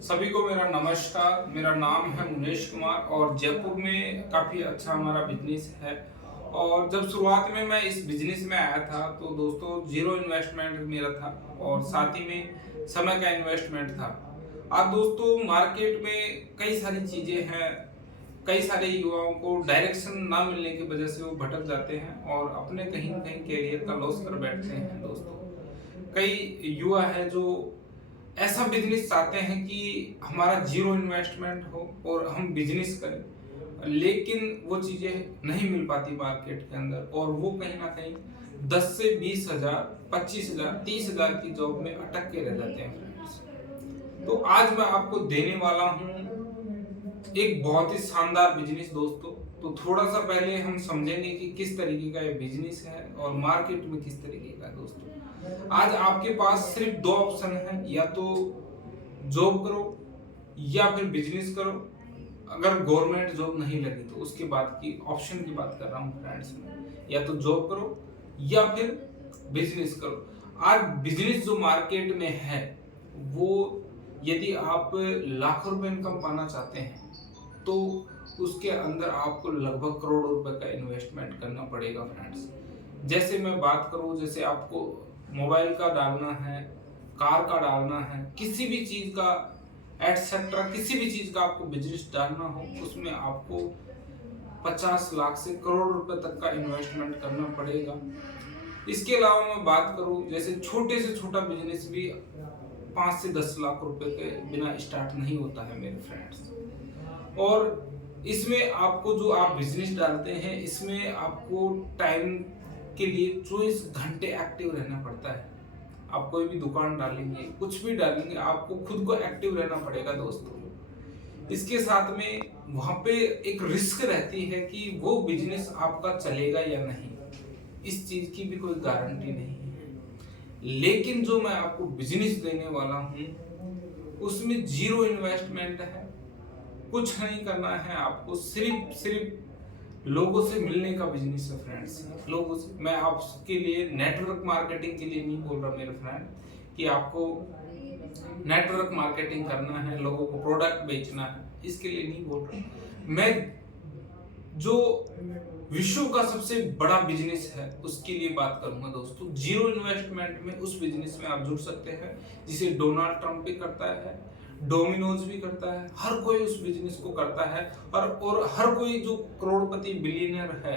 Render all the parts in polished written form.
सभी को मेरा नमस्कार। मेरा नाम है मुनेश कुमार और जयपुर में काफ़ी अच्छा हमारा बिजनेस है। और जब शुरुआत में मैं इस बिजनेस में आया था तो दोस्तों जीरो इन्वेस्टमेंट मेरा था और साथ ही में समय का इन्वेस्टमेंट था। आज दोस्तों मार्केट में कई सारी चीज़ें हैं, कई सारे युवाओं को डायरेक्शन ना मिलने की वजह से वो भटक जाते हैं और अपने कहीं न कहीं कैरियर का लॉस कर बैठते हैं दोस्तों। कई युवा हैं जो ऐसा बिजनेस चाहते हैं कि हमारा जीरो इन्वेस्टमेंट हो और हम बिजनेस करें, लेकिन वो चीज़ें नहीं मिल पाती मार्केट के अंदर और वो कहीं ना कहीं 10 से 20,000, 25,000, 30,000 की जॉब में अटक के रह जाते हैं फ्रेंड्स। तो आज मैं आपको देने वाला हूँ एक बहुत ही शानदार बिजनेस दोस्तों। तो थोड़ा सा पहले हम समझेंगे कि किस तरीके का ये बिजनेस है और मार्केट में किस तरीके का है दोस्तों। आज आपके पास सिर्फ दो ऑप्शन है, या तो जॉब करो या फिर बिजनेस करो। अगर गवर्नमेंट जॉब नहीं लगी तो उसके बाद की ऑप्शन की बात कर रहा हूँ फ्रेंड्स में, या तो जॉब करो या फिर बिजनेस करो। आज बिजनेस जो मार्केट में है वो, यदि आप लाखों रुपए इनकम पाना चाहते हैं तो उसके अंदर आपको लगभग करोड़ों रुपए का इन्वेस्टमेंट करना पड़ेगा फ्रेंड्स। जैसे मैं बात करूं, जैसे आपको मोबाइल का डालना है, कार का डालना है, किसी भी चीज का एटसेट्रा, किसी भी चीज का आपको बिजनेस डालना हो, उसमें आपको 50 लाख से करोड़ रुपए तक का इन्वेस्टमेंट करना पड़ेगा। इसके अलावा मैं बात करूं, जैसे छोटे से छोटा बिजनेस भी 5 से 10 लाख रुपए के बिना स्टार्ट नहीं होता है मेरे फ्रेंड्स। और इसमें आपको जो आप बिजनेस डालते हैं, इसमें आपको टाइम के लिए 24 घंटे एक्टिव रहना पड़ता है। आप कोई भी दुकान डालेंगे, कुछ भी डालेंगे, आपको खुद को एक्टिव रहना पड़ेगा दोस्तों। इसके साथ में वहां पे एक रिस्क रहती है कि वो बिजनेस आपका चलेगा या नहीं, इस चीज की भी कोई गारंटी नहीं है। लेकिन जो मैं आपको बिजनेस देने वाला हूं उसमें जीरो इन्वेस्टमेंट है, कुछ नहीं करना है आपको, सिर्फ लोगों से मिलने का बिजनेस है फ्रेंड्स। लोगों से, मैं आपके लिए नेटवर्क मार्केटिंग के लिए नहीं बोल रहा मेरे फ्रेंड कि आपको नेटवर्क मार्केटिंग करना है, लोगों को प्रोडक्ट बेचना है, इसके लिए नहीं बोल रहा मैं। जो विश्व का सबसे बड़ा बिजनेस है उसके लिए बात करूंगा दोस्तों। जीरो इन्वेस्टमेंट में उस बिजनेस में आप जुड़ सकते हैं जिसे डोनाल्ड ट्रंप भी करता है, डोमिनोज भी करता है, हर कोई उस बिजनेस को करता है। और हर कोई जो करोड़पति बिलियनर है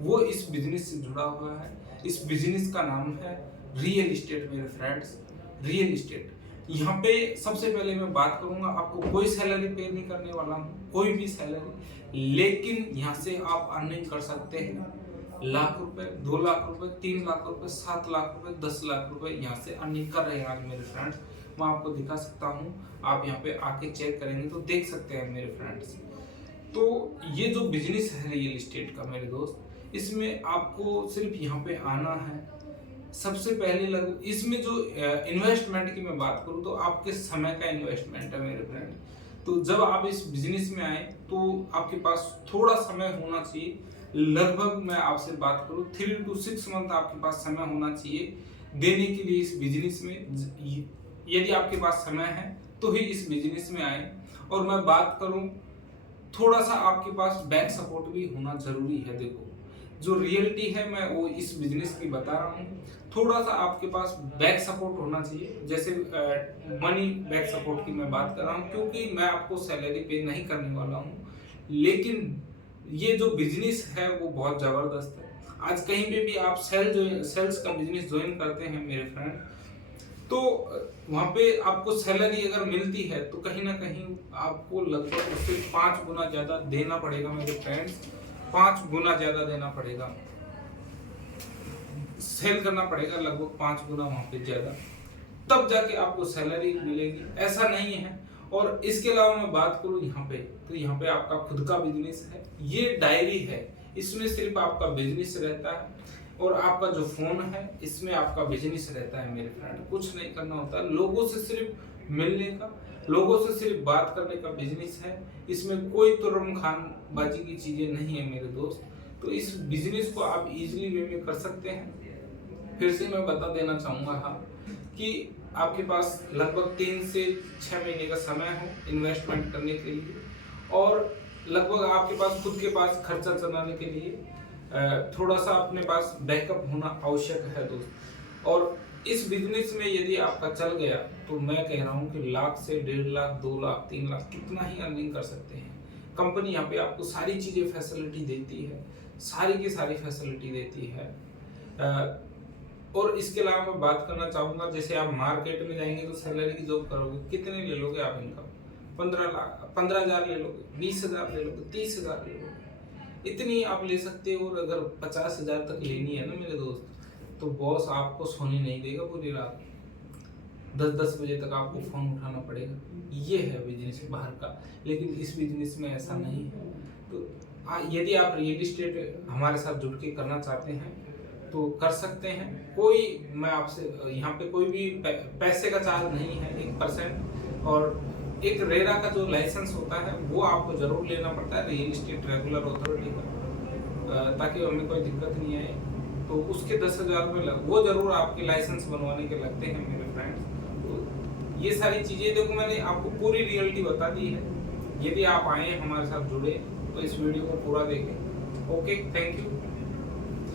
वो इस बिजनेस से जुड़ा हुआ है। इस बिजनेस का नाम है रियल एस्टेट मेरे फ्रेंड्स, रियल एस्टेट। यहाँ पे सबसे पहले मैं बात करूंगा, आपको कोई सैलरी पे नहीं करने वाला हूँ, कोई भी सैलरी, लेकिन यहाँ से आप अर्निंग कर सकते हैं लाख रुपए, 2 लाख रुपए, 3 लाख रुपए, 7 लाख रुपए, 10 लाख रुपए यहाँ से अर्निंग कर रहे हैं आज मेरे फ्रेंड्स। मैं आपको दिखा सकता हूँ, आप यहाँ पे आके चेक करेंगे तो देख सकते हैं मेरे फ्रेंड्स। तो ये जो बिजनेस है रियल एस्टेट का मेरे दोस्त, इसमें आपको सिर्फ यहाँ पे आना है। सबसे पहले लग इसमें जो इन्वेस्टमेंट की मैं बात करूं तो आपके समय का इन्वेस्टमेंट है मेरे फ्रेंड। तो जब आप इस बिजनेस में आए तो आपके पास थोड़ा समय होना चाहिए। लगभग मैं आपसे बात करूं 3 to 6 मंथ आपके पास समय होना चाहिए देने के लिए इस बिजनेस में। यदि आपके पास समय है तो ही इस बिजनेस में आए। और मैं बात करूं, थोड़ा सा आपके पास बैंक सपोर्ट भी होना जरूरी है। देखो, जो रियलिटी है मैं वो इस बिजनेस की बता रहा हूँ। थोड़ा सा आपके पास बैक सपोर्ट होना चाहिए, जैसे मनी बैक सपोर्ट की मैं बात कर रहा हूँ, क्योंकि मैं आपको सैलरी पे नहीं करने वाला हूँ। लेकिन ये जो बिजनेस है वो बहुत जबरदस्त है। आज कहीं पे भी आप सेल्स का बिजनेस ज्वाइन करते हैं मेरे फ्रेंड, तो वहाँ पे आपको सैलरी अगर मिलती है तो कहीं ना कहीं आपको लगभग उससे 5 गुना ज्यादा देना पड़ेगा मेरे फ्रेंड्स। 5 गुना ज्यादा देना पड़ेगा, सेल करना पड़ेगा लगभग 5 गुना वहां पे ज्यादा, तब जाके आपको सैलरी मिलेगी, ऐसा नहीं है। और इसके अलावा मैं बात करूं यहाँ पे, तो यहाँ पे आपका खुद का बिजनेस है, ये डायरी है, इसमें सिर्फ आपका बिजनेस रहता है। और आपका जो फोन है इसमें आपका बिजनेस रहता है मेरे फ्रेंड। कुछ नहीं करना होता, लोगों से सिर्फ मिलने का, लोगों से सिर्फ बात करने का बिजनेस है। इसमें कोई तुरम खान बाजी की चीजें नहीं है मेरे दोस्त। तो इस बिजनेस को आप इजीली वे में कर सकते हैं। फिर से मैं बता देना चाहूंगा हाँ, कि आपके पास लगभग 3 से 6 महीने का समय हो इन्वेस्टमेंट करने के लिए, और लगभग आपके पास खुद के पास खर्चा चलाने के लिए थोड़ा सा अपने पास बैकअप होना आवश्यक है दोस्त। और इस बिजनेस में यदि आपका चल गया तो मैं कह रहा हूँ कि लाख से 1.5 लाख 2 लाख 3 लाख कितना ही अर्निंग कर सकते हैं। कंपनी यहाँ पे आपको सारी चीज़ें फैसिलिटी देती है, सारी की सारी फैसिलिटी देती है। और इसके अलावा मैं बात करना चाहूँगा, जैसे आप मार्केट में जाएंगे तो सैलरी की जॉब करोगे, कितने ले लोगे आप इनकम? 15,000 ले लोगे, 20,000 ले लोगे, 30,000 ले लोगे, इतनी आप ले सकते हो। और अगर 50,000 तक लेनी है ना मेरे दोस्त, तो बॉस आपको सोने नहीं देगा पूरी रात, 10-10 बजे तक आपको फ़ोन उठाना पड़ेगा। ये है बिजनेस बाहर का, लेकिन इस बिजनेस में ऐसा नहीं है। तो यदि आप रियल इस्टेट हमारे साथ जुड़ के करना चाहते हैं तो कर सकते हैं। कोई मैं आपसे यहाँ पे कोई भी पैसे का चार्ज नहीं है, 1%। और एक रेरा का जो लाइसेंस होता है वो आपको जरूर लेना पड़ता है, रियल इस्टेट रेगुलर अथॉरिटी का, ताकि हमें कोई दिक्कत नहीं आए। तो उसके 10,000 रुपये वो जरूर आपके लाइसेंस बनवाने के लगते हैं मेरे फ्रेंड्स। तो ये सारी चीज़ें देखो, मैंने आपको पूरी रियलिटी बता दी है। यदि आप आए हमारे साथ जुड़े तो इस वीडियो को पूरा देखें। Okay, thank you.